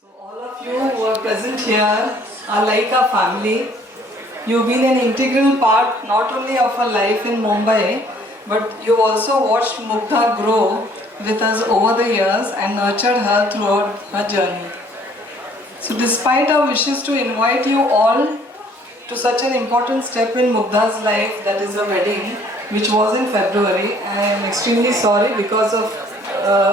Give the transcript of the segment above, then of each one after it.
So all of you who are present here are like a family. You've been an integral part not only of our life in Mumbai, but you've also watched Mugdha grow with us over the years and nurtured her throughout her journey. So despite our wishes to invite you all to such an important step in Mugdha's life, that is the wedding, which was in February, I am extremely sorry because of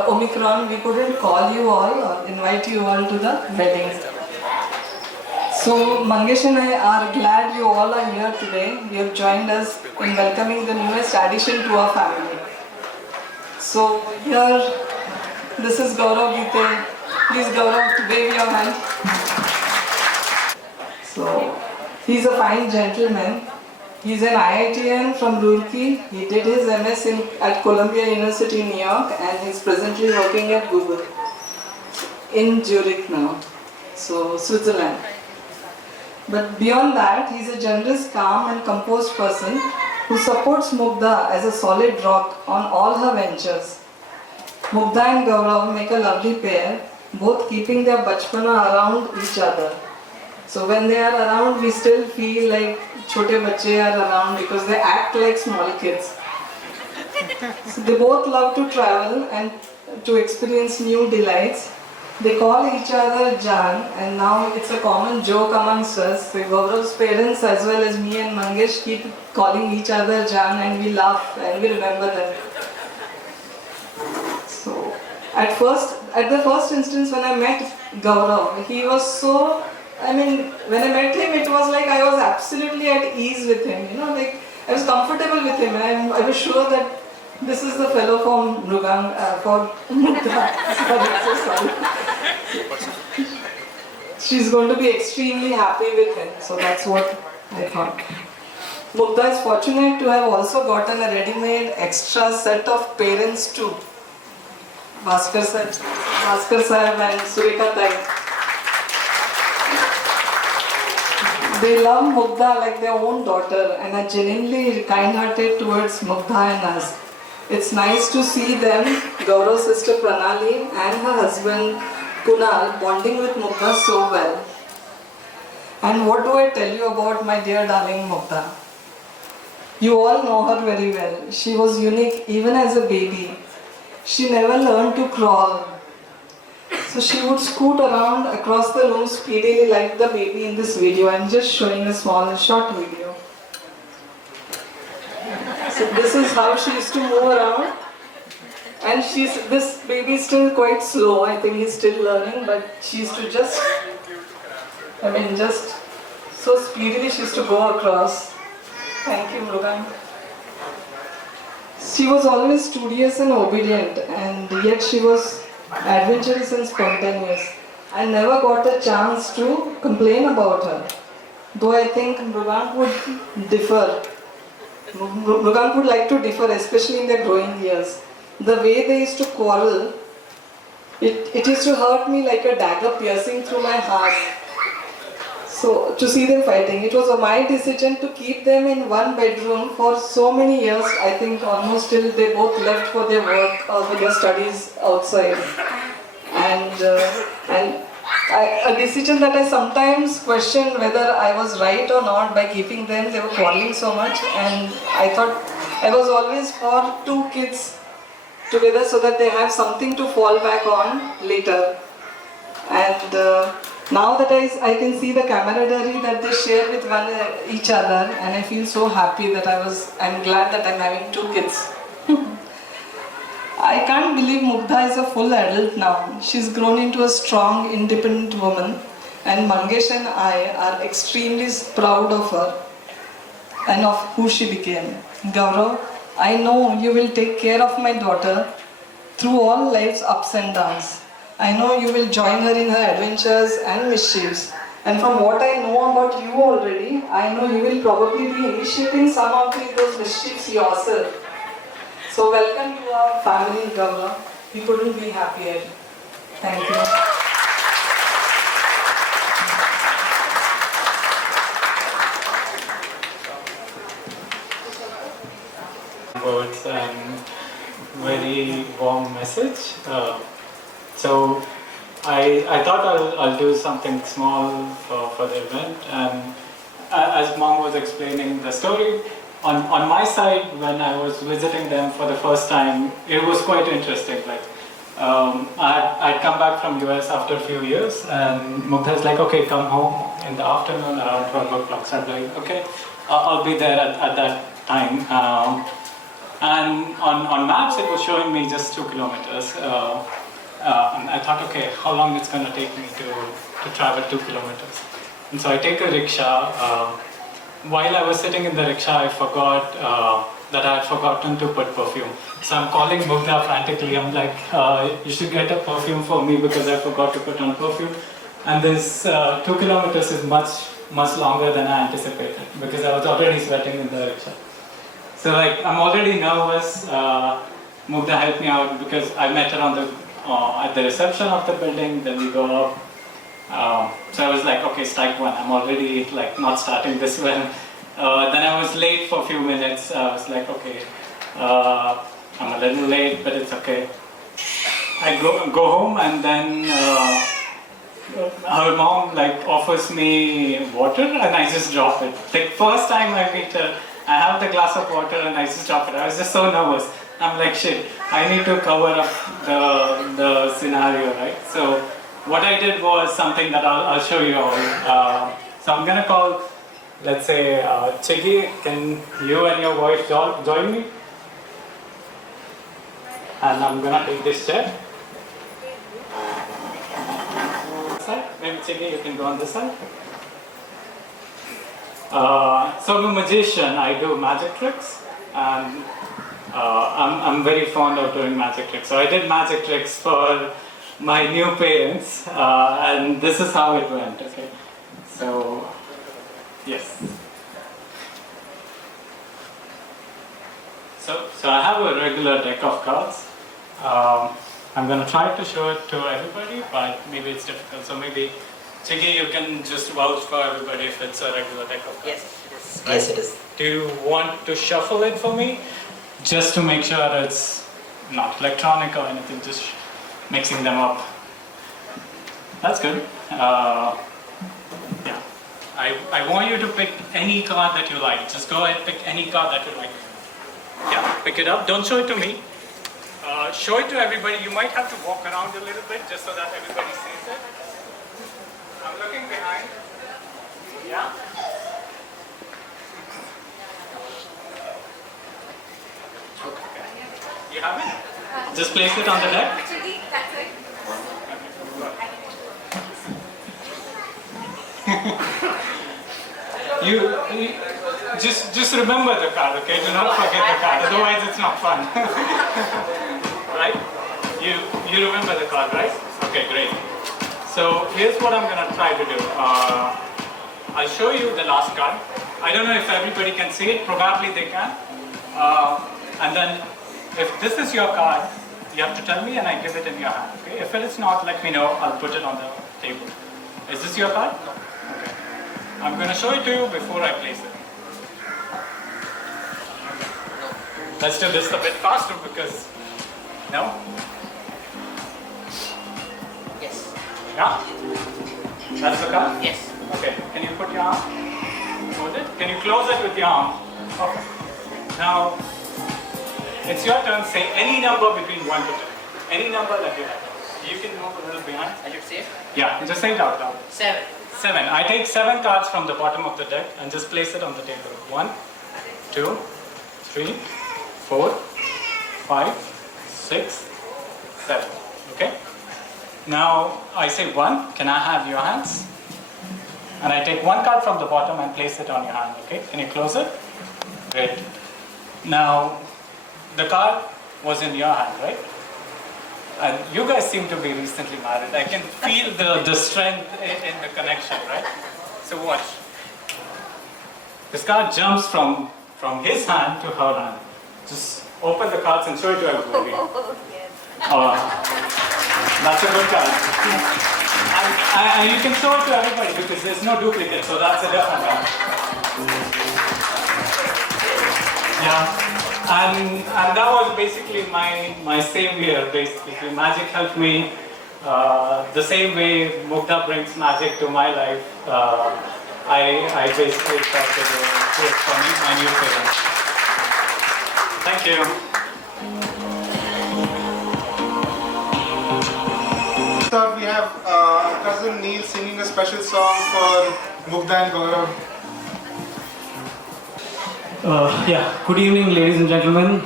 Omicron, we couldn't call you all or invite you all to the wedding. So Mangesh and I are glad you all are here today. You have joined us in welcoming the newest addition to our family. So here, this is Gaurav Gite. Please Gaurav, wave your hand. So he's a fine gentleman. He's an IITian from Roorkee. He did his MS at Columbia University in New York and he's presently working at Google in Zurich now, so Switzerland. But beyond that, he's a generous, calm and composed person who supports Mugdha as a solid rock on all her ventures. Mugdha and Gaurav make a lovely pair, both keeping their bachpana around each other. So when they are around, we still feel like chote bacche are around because they act like small kids. So they both love to travel and to experience new delights. They call each other Jan, and now it's a common joke amongst us. So Gaurav's parents as well as me and Mangesh keep calling each other Jan and we laugh and we remember them. So at the first instance when I met Gaurav, he was so, when I met him, it was like I was absolutely at ease with him, like I was comfortable with him and I was sure that this is the fellow for for Mugdha. So sorry. She's going to be extremely happy with him, so that's what I thought. Mugdha is fortunate to have also gotten a ready-made extra set of parents too. Bhaskar Sahib and Sureka Tai. They love Mugdha like their own daughter and are genuinely kind-hearted towards Mugdha and us. It's nice to see them, Gaurav's sister Pranali and her husband Kunal, bonding with Mugdha so well. And what do I tell you about my dear darling Mugdha? You all know her very well. She was unique even as a baby. She never learned to crawl. So she would scoot around across the room speedily like the baby in this video. I'm just showing a short video. So this is how she used to move around. And this baby is still quite slow. I think he's still learning, but she used to just so speedily she used to go across. Thank you, Murugan. She was always studious and obedient, and yet she was adventurous and spontaneous. I never got a chance to complain about her. Though I think Mrugank would differ. Mrugank would like to differ, especially in their growing years. The way they used to quarrel, it used to hurt me like a dagger piercing through my heart. So, to see them fighting, it was my decision to keep them in one bedroom for so many years. I think almost till they both left for their work or for their studies outside. A decision that I sometimes question whether I was right or not by keeping them. They were quarreling so much, and I thought I was always for two kids together so that they have something to fall back on later. And now that I can see the camaraderie that they share with each other, and I feel so happy that I'm glad that I'm having two kids. I can't believe Mugdha is a full adult now. She's grown into a strong, independent woman, and Mangesh and I are extremely proud of her and of who she became. Gaurav, I know you will take care of my daughter through all life's ups and downs. I know you will join her in her adventures and mischiefs. And from what I know about you already, I know you will probably be initiating some of those mischiefs yourself. So welcome to our family, Gaurav. We couldn't be happier. Thank you. Words and very warm message. So I thought I'll do something small for the event, and as Mom was explaining the story, on my side, when I was visiting them for the first time, it was quite interesting. Like I'd come back from US after a few years, and Mugdha's like, okay, come home in the afternoon around 12 o'clock. So I'm like, okay, I'll be there at that time. And on maps, it was showing me just 2 kilometers. And I thought, okay, how long it's going to take me to travel 2 kilometers? And so I take a rickshaw. While I was sitting in the rickshaw, I forgot that I had forgotten to put perfume. So I'm calling Mugdha frantically. I'm like, you should get a perfume for me because I forgot to put on perfume. And this 2 kilometers is much longer than I anticipated because I was already sweating in the rickshaw. So like, I'm already nervous. Mugdha helped me out because I met her at the reception of the building. Then we go up. So I was like, okay, strike one. I'm already like not starting this well. Then I was late for a few minutes. I was like, okay, I'm a little late, but it's okay. I go home, and then her mom like offers me water, and I just drop it. Like first time I meet her, I have the glass of water and I just drop it. I was just so nervous. I'm like, shit, I need to cover up the scenario, right? So what I did was something that I'll show you all. So I'm gonna call, let's say, Chigi. Can you and your wife join me? And I'm gonna take this chair. Maybe Chigi, you can go on this side. So I'm a magician. I do magic tricks, and I'm very fond of doing magic tricks. So I did magic tricks for my new parents, and this is how it went. Okay, so yes. So I have a regular deck of cards. I'm going to try to show it to everybody, but maybe it's difficult. So maybe, Chigi, you can just vouch for everybody if it's a regular deck of cards. Yes, it is. Yes, it is. Do you want to shuffle it for me? Just to make sure it's not electronic or anything, just mixing them up. That's good. Yeah. I want you to pick any card that you like. Just go ahead, pick any card that you like. Yeah, pick it up. Don't show it to me. Show it to everybody. You might have to walk around a little bit just so that everybody sees it. I'm looking behind. Yeah. Okay. You have it? Just place it on the deck. you just remember the card, okay? Do not forget the card, otherwise it's not fun. Right? You remember the card, right? Okay, great. So here's what I'm going to try to do. I'll show you the last card. I don't know if everybody can see it. Probably they can. And then if this is your card, you have to tell me and I give it in your hand. Okay? If it is not, let me know. I'll put it on the table. Is this your card? No. Okay. I'm going to show it to you before I place it. Let's do this a bit faster because, no? Yes. Yeah? That's the card? Yes. Okay. Can you put your arm? Hold it. Can you close it with your arm? Okay. Now, it's your turn. Say any number between 1 to 10. Any number that you have. You can move a little behind. I should say Yeah, just say it out loud. 7. 7. I take 7 cards from the bottom of the deck and just place it on the table. 1, 2, 3, 4, 5, 6, 7. Okay? Now I say 1. Can I have your hands? And I take 1 card from the bottom and place it on your hand. Okay? Can you close it? Great. Now the card was in your hand, right? And you guys seem to be recently married. I can feel the strength in the connection, right? So watch. This card jumps from his hand to her hand. Just open the cards and show it to everybody. That's a good card. And you can show it to everybody because there's no duplicate, so that's a different card. Yeah. And that was basically my savior, basically. Magic helped me the same way Mugdha brings magic to my life. I basically tried to do it for me, my new parents. Thank you. So we have cousin Neil singing a special song for Mugdha and Gaurav. Good evening, ladies and gentlemen.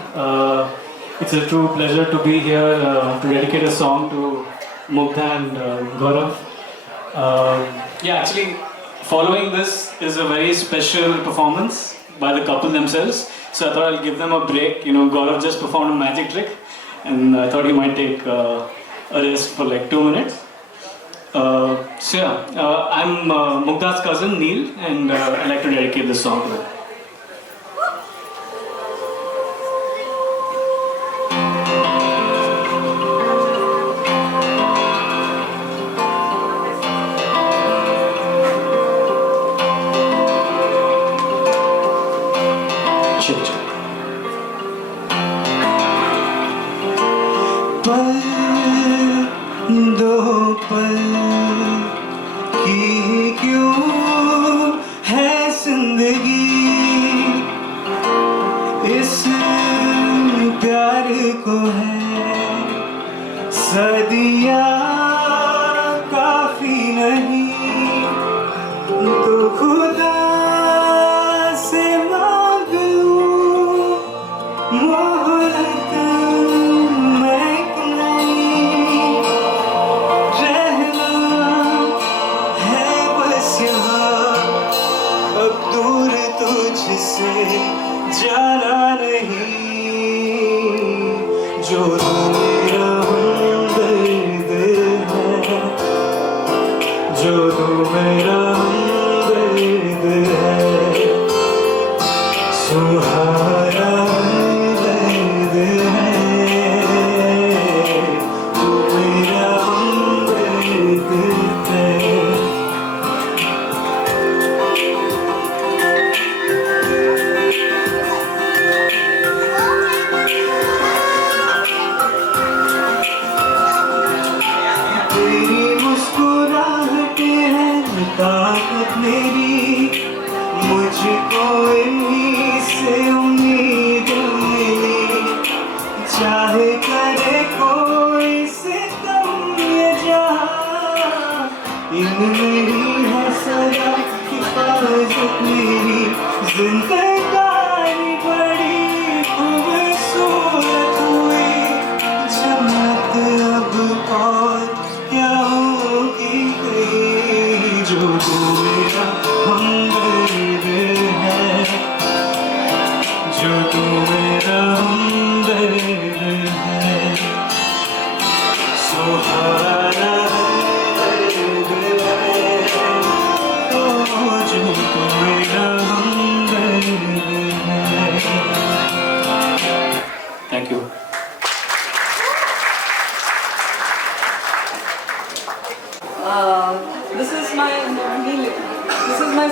It's a true pleasure to be here to dedicate a song to Mugdha and Gaurav. Actually, following this is a very special performance by the couple themselves. So I thought I'll give them a break. You know, Gaurav just performed a magic trick, and I thought he might take a rest for like 2 minutes. I'm Mugdha's cousin Neil, and I'd like to dedicate this song to him. दो पल की क्यों है जिंदगी, इस प्यार को है सदियाँ काफी नहीं, तो खुदा से मांग लूं मोहब्बत मैं नहीं, रहना है बस यहाँ अब दूर तुझसे जाना नहीं, जो मेरा हमदर्द है, जो मेरा हमदर्द है, सुहारा हमदर्द है, तू मेरा हमदर्द है। तेरी मुस्कुराहटें हैं ताकत मेरी, मुझको इन्हीं से उम्मीद मिली, चाहे करे कोई सितम ये जहां, इनमें ही है सदा हिफाजत मेरी, जिंदगानी बड़ी खूबसूरत हुई, जन्नत अब और क्या होगी गई, जो मेरा हमदर्द है, जो तू मेरा हमदर्द है, सुहारा हमदर्द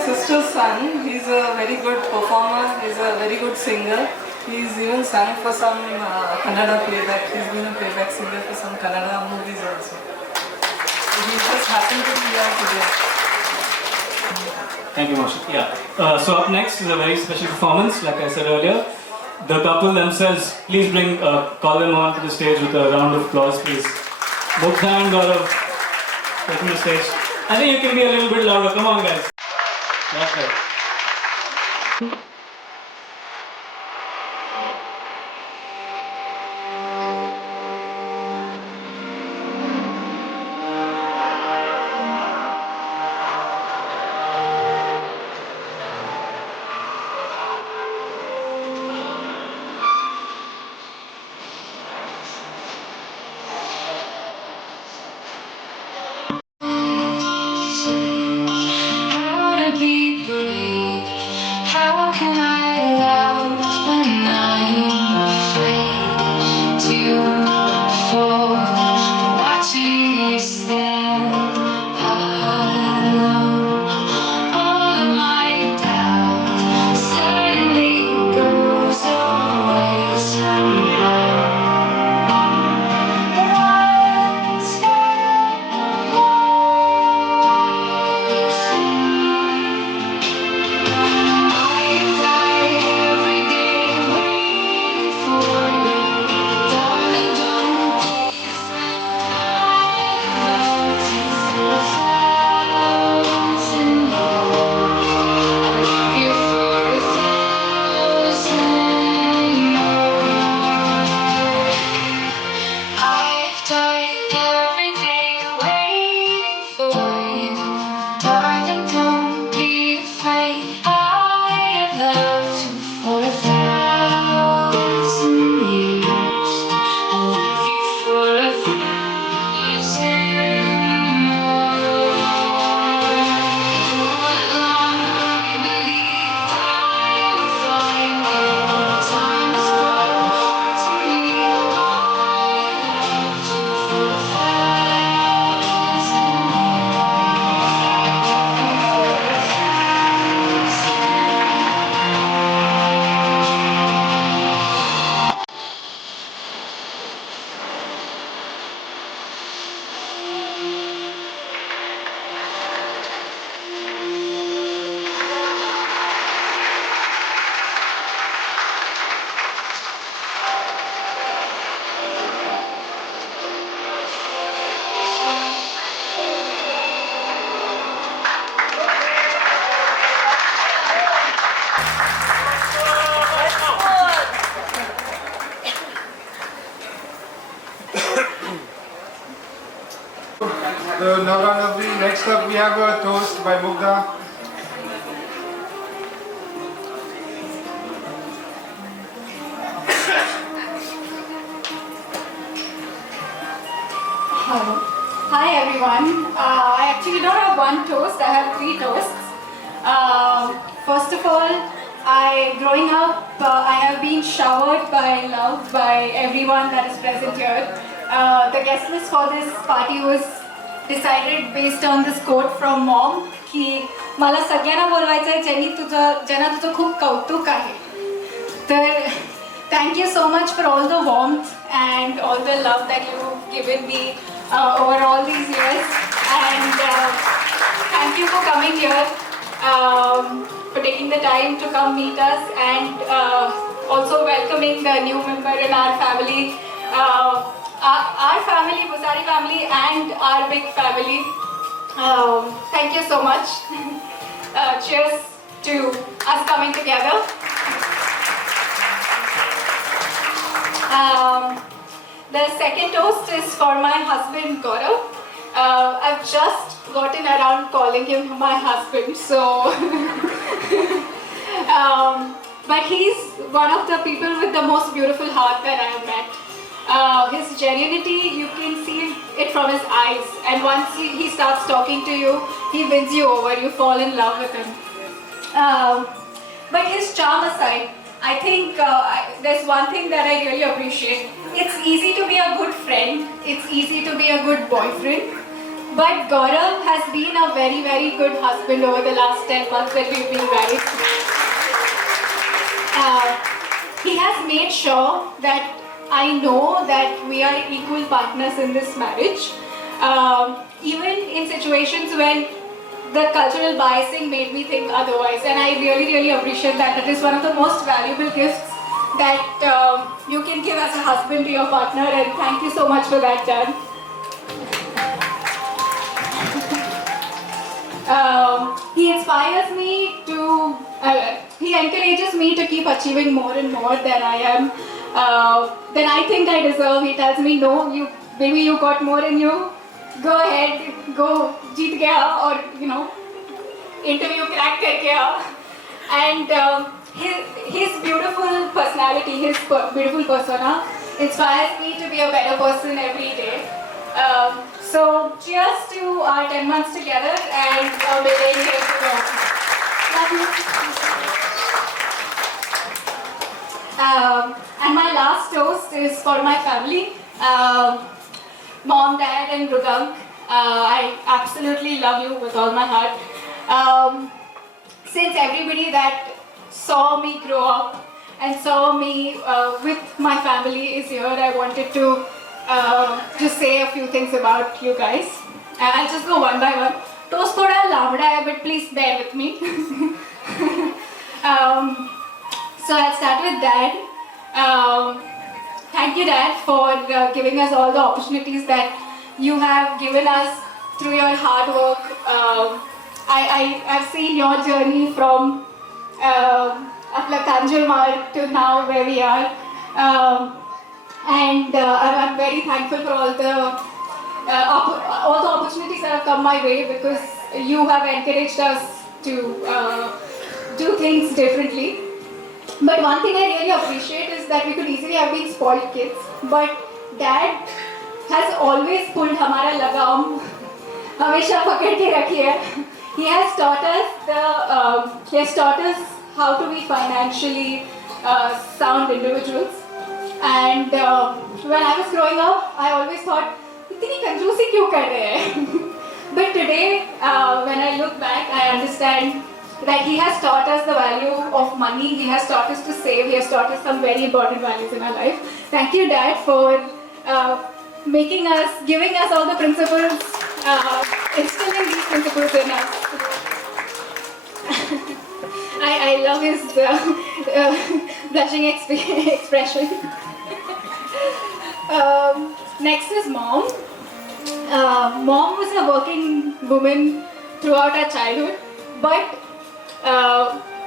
sister's son. He's a very good performer. He's a very good singer. He's even sung for some Kannada playback. He's been a playback singer for some Kannada movies also. So he just happened to be here today. Thank you, Moshe. Yeah. So up next is a very special performance, like I said earlier. The couple themselves, please call them on to the stage with a round of applause, please. Mugdha and Gaurav, welcome to the stage. I think you can be a little bit louder. Come on, guys. That's right. How to be brave? How can I love when I'm afraid to fall? Watching you stand alone, all of my doubt suddenly goes away somehow. One step I die every day waiting for you, darling. Don't be afraid. I love you for 1,000 years. I love you for 1,000 more. I've died every day waiting for you, darling. Don't be afraid. I have loved you for 1,000 years. I love you for 1,000 more. Don't lie, believe time will find you. Time has brought to me. The Navra Navri. Next up we have a toast by Mugdha. Hi everyone. I actually don't have one toast, I have 3 toasts. First of all, growing up, I have been showered by love by everyone that is present here. The guest list for this party was decided based on this quote from mom की मला सगळ्यांना बोलवायचं आहे ज्यांना तुझं खूप कौतुक आहे. तर thank you so much for all the warmth and all the love that you've given me over all these years, and thank you for coming here, for taking the time to come meet us, and also welcoming the new member in our family, our family, Bhusari family, and our big family. Thank you so much. Cheers to us coming together. The second toast is for my husband Gaurav. I've just gotten around calling him my husband, so but he's one of the people with the most beautiful heart that I have met. His genuinity, you can see it from his eyes, and once he starts talking to you, he wins you over, you fall in love with him. But his charm aside, I think there's one thing that I really appreciate. It's easy to be a good friend, it's easy to be a good boyfriend, But Gaurav has been a very, very good husband over the last 10 months that we've been married. He has made sure that I know that we are equal partners in this marriage. Even in situations when the cultural biasing made me think otherwise, and I really, really appreciate that. That is one of the most valuable gifts that you can give as a husband to your partner, and thank you so much for that, Dad. He inspires me to, he encourages me to keep achieving more and more than I am, than I think I deserve. He tells me, no, baby, you got more in you. Go ahead, go, jeet gaya, or interview crack karke aa. And his beautiful personality, his beautiful persona inspires me to be a better person every day. So cheers to our 10 months together and a millennium to go. Love you. And my last toast is for my family. Mom, Dad, and Rugang, I absolutely love you with all my heart. Since everybody that saw me grow up and saw me with my family is here, I wanted to just say a few things about you guys. I'll just go one by one. Toast thoda lamda hai, but please bear with me. So I'll start with Dad. Thank you, Dad, for giving us all the opportunities that you have given us through your hard work. I've seen your journey from Apla Kanjurmarg to now where we are. And I'm very thankful for all the opportunities that have come my way, because you have encouraged us to do things differently. But one thing I really appreciate is that we could easily have been spoiled kids, but Dad has always pulled hamara lagam, hamesha pakad ke rakhi hai. He has taught us how to be financially sound individuals. And when I was growing up, I always thought, itni kanjoosi kyun kar rahe hai? But today, when I look back, I understand that he has taught us the value of money, he has taught us to save, he has taught us some very important values in our life. Thank you, Dad, for giving us all the principles, instilling these principles in us. I love his blushing expression. Next is Mom. Mom was a working woman throughout our childhood, but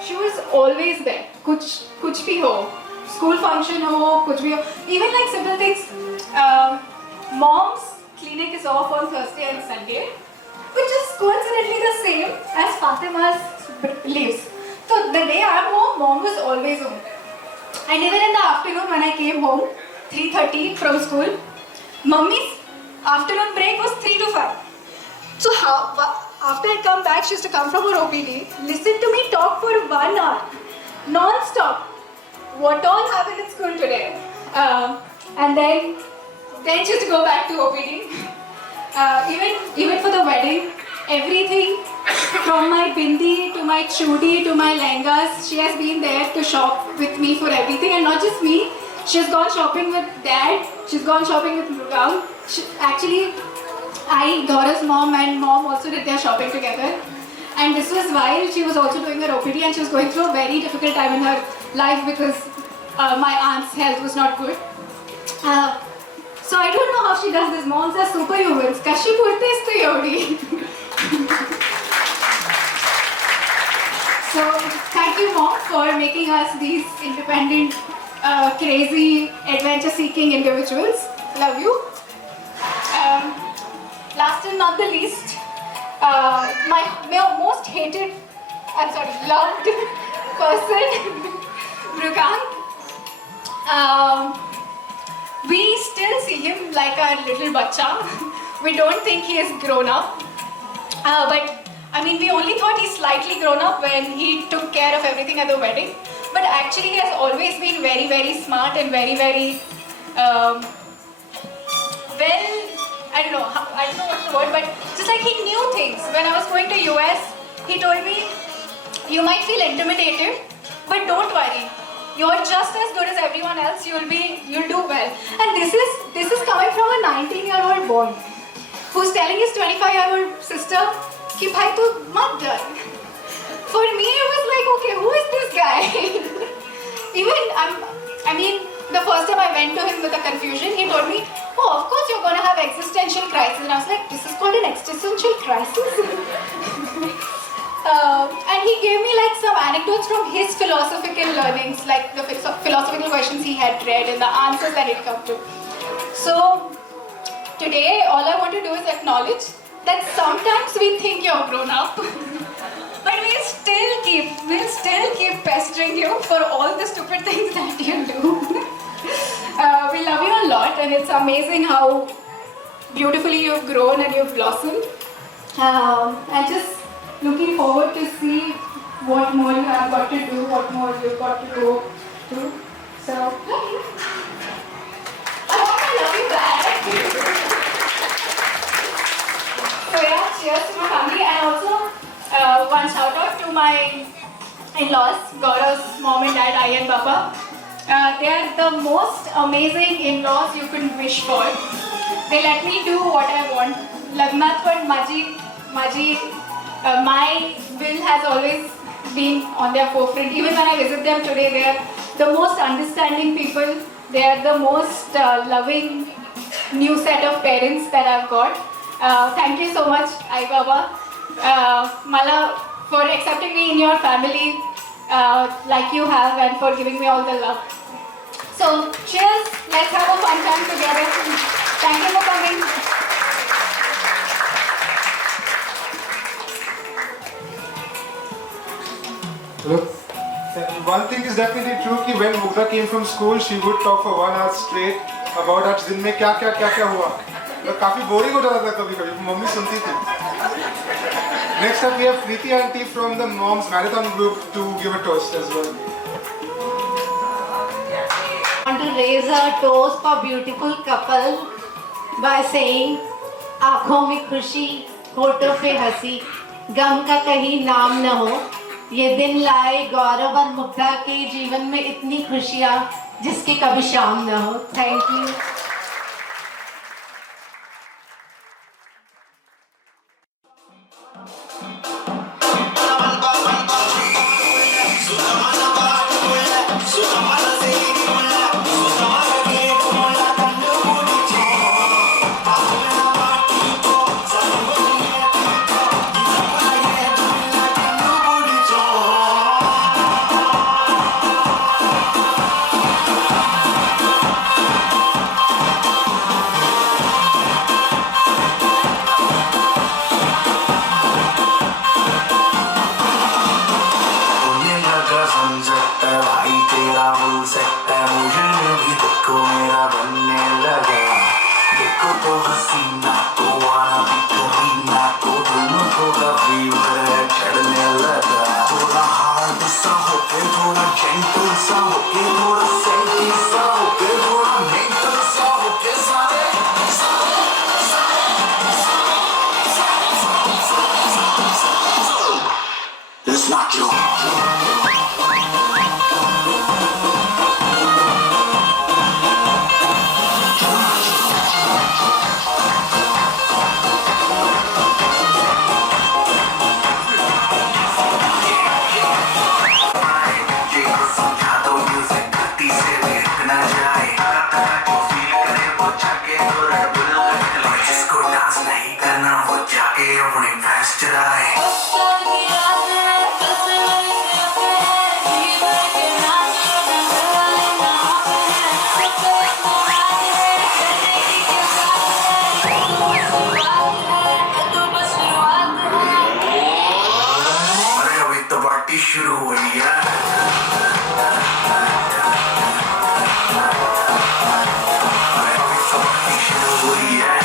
she was always there. Kuch bhi ho, school function ho, kuch bhi ho. Even like simple things. Mom's clinic is off on Thursday and Sunday, which is coincidentally the same as Fatima's leaves. So the day I'm home, Mom was always home. And even in the afternoon when I came home, 3:30 from school, Mummy's afternoon break was 3 to 5. So after I come back, she used to come from her OPD, listen to me talk for 1 hour, non-stop. What all happened in school today? And then she used to go back to OPD. Even for the wedding, everything from my bindi to my chudi to my lehengas, she has been there to shop with me for everything. And not just me, she's gone shopping with Dad, she's gone shopping with Rugang. Actually, Gaura's mom and Mom also did their shopping together. And this was while she was also doing her OPD, and she was going through a very difficult time in her life because my aunt's health was not good. So I don't know how she does this. Moms are superhumans. Kashi purtestu yodi. So thank you, Mom, for making us these independent, crazy, adventure-seeking individuals. Love you. Last and not the least, my most hated, loved person, Rugang. We still see him like our little bacha. We don't think he is grown up. But I mean, we only thought he's slightly grown up when he took care of everything at the wedding. But actually, he has always been very, very smart and very, very I don't know what's the word, but Just like he knew things. When I was going to US, he told me, you might feel intimidated, but don't worry. You're just as good as everyone else. You'll do well. And this is coming from a 19-year-old boy who's telling his 25-year-old sister, "Ki bhai tu mat dar." For me, it was like, okay, who is this guy? The first time I went to him with a confusion, he told me, "Oh, of course you're going to have existential crisis." And I was like, "This is called an existential crisis?" And he gave me like some anecdotes from his philosophical learnings, like the philosophical questions he had read and the answers that he'd come to. So today, all I want to do is acknowledge that sometimes we think you're grown up, but we'll still keep pestering you for all the stupid things that you do. We love you a lot, and it's amazing how beautifully you've grown and you've blossomed. And just looking forward to see what more you have got to do, what more you've got to go through. So, love you. I hope I love you back. So yeah, cheers to my family, and also one shout out to my in-laws, Gaurav's mom and dad, Ai and Papa. They are the most amazing in-laws you could wish for. They let me do what I want. Lagnat and Maji, my will has always been on their forefront. Even when I visit them today, they are the most understanding people. They are the most loving new set of parents that I've got. Thank you so much, Ai Baba, Mala, for accepting me in your family like you have, and for giving me all the love. So, cheers. Let's have a fun time together. Thank you for coming. Hello. One thing is definitely true कि when Mugdha came from school, she would talk for 1 hour straight about आज दिन में क्या हुआ. तो काफी boring हो जाता था कभी-कभी. मम्मी सुनती थी. Next up we have Preeti auntie from the Moms Marathon group to give a toast as well. I want to raise a toast for beautiful couple by saying, आँखों में खुशी, होठों पे हंसी, गम का कहीं नाम न हो. ये दिन लाए गौरव और मुग्धा के जीवन में इतनी खुशियाँ जिसकी कभी शाम न हो. Thank you. It's not you. शुरू हुई है. शुरू हुई है.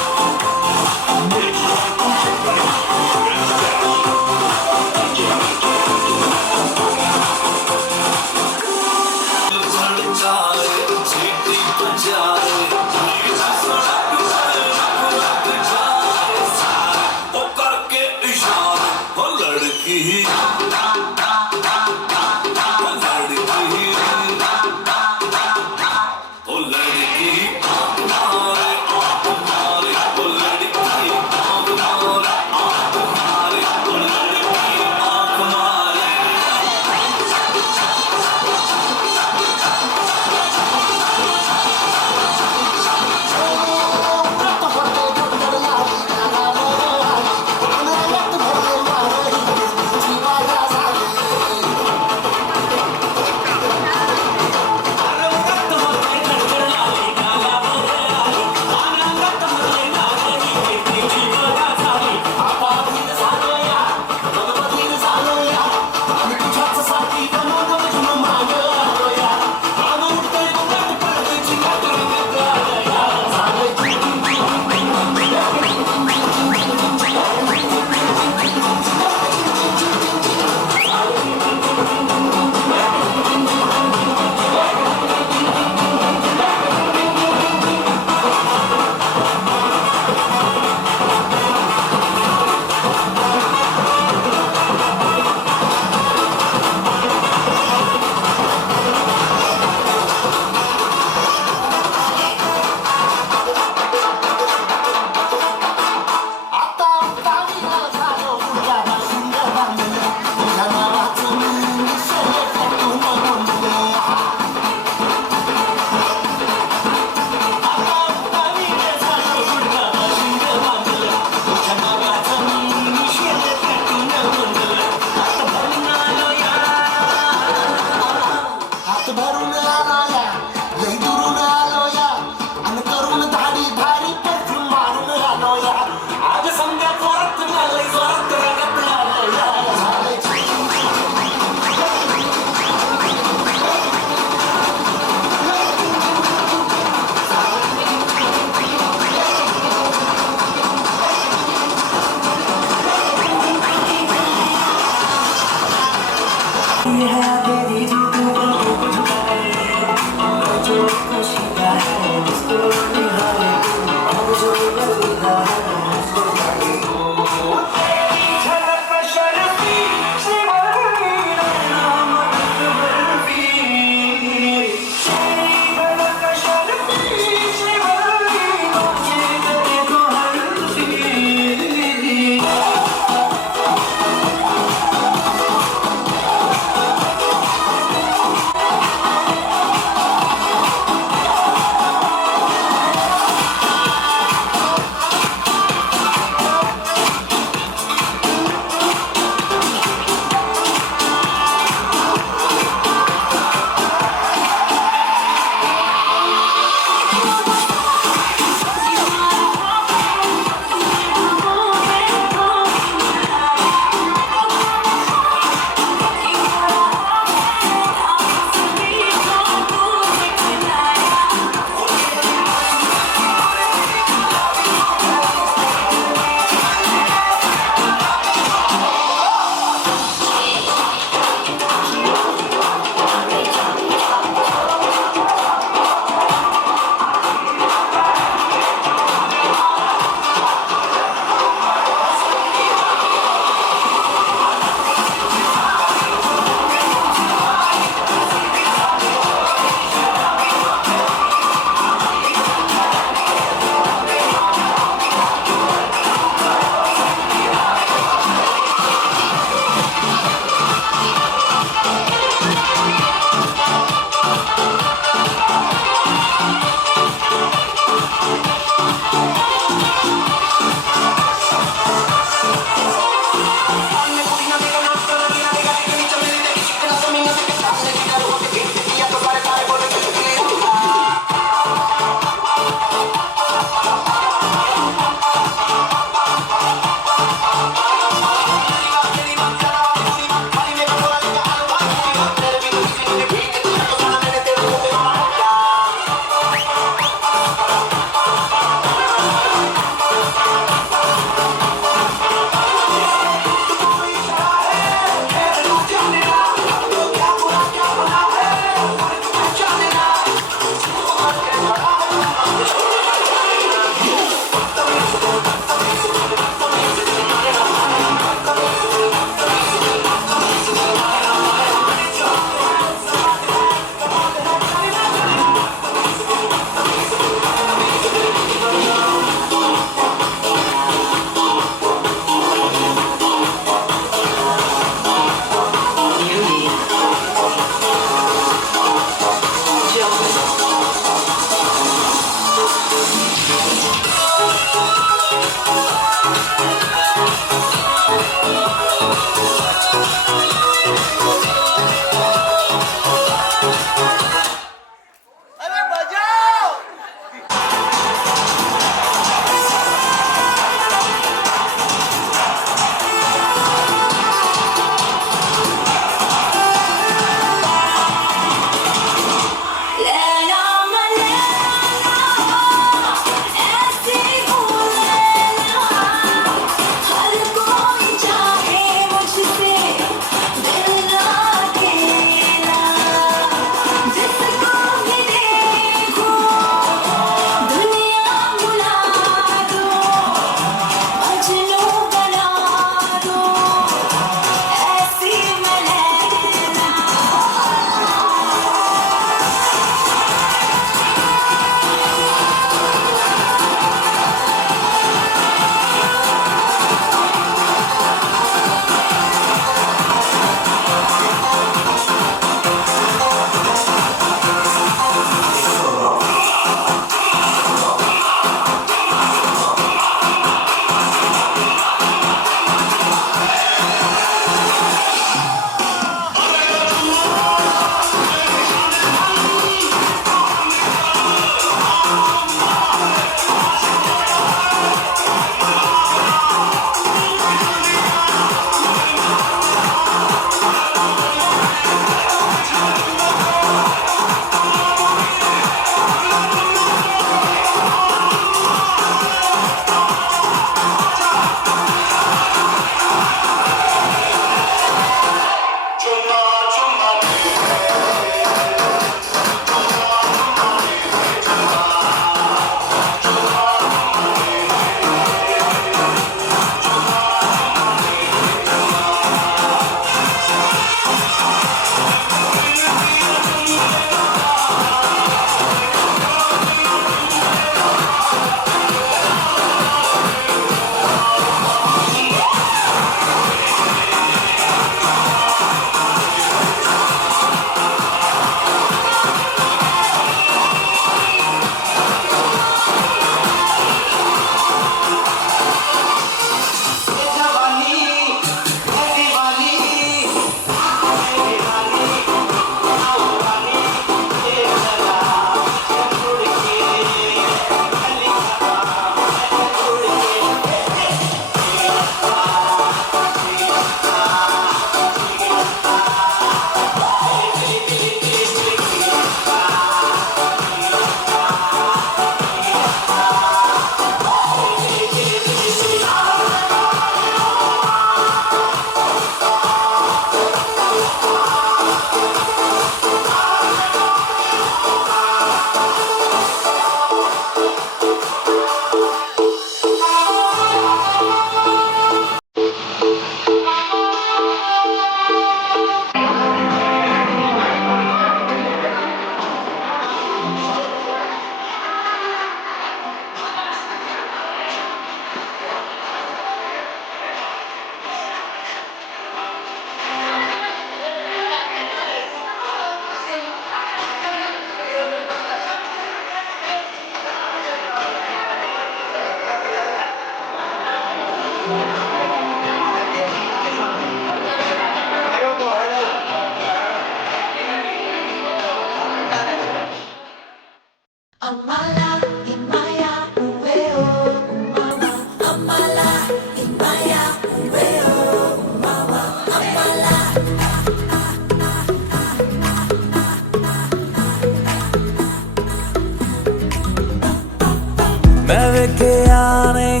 ਵੇਖਿਆ ਨੇ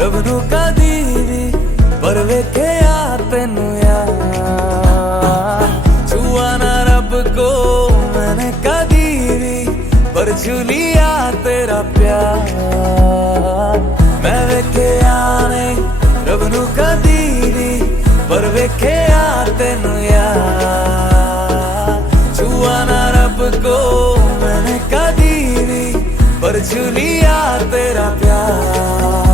ਰੱਬ ਨੂੰ ਕਦੀ ਵੀ ਪਰ ਵੇਖਿਆ ਤੈਨੂੰ ਯਾਰ ਛੂਆ ਨਾ ਰੱਬ को मैंने कभी भी पर छू लिया तेरा प्यार मैं वेख्या ने रब नू कदी भी पर वेख्या तेनू यार छुआ ना रब को मैंने कदी भी पर छू लिया तेरा प्यार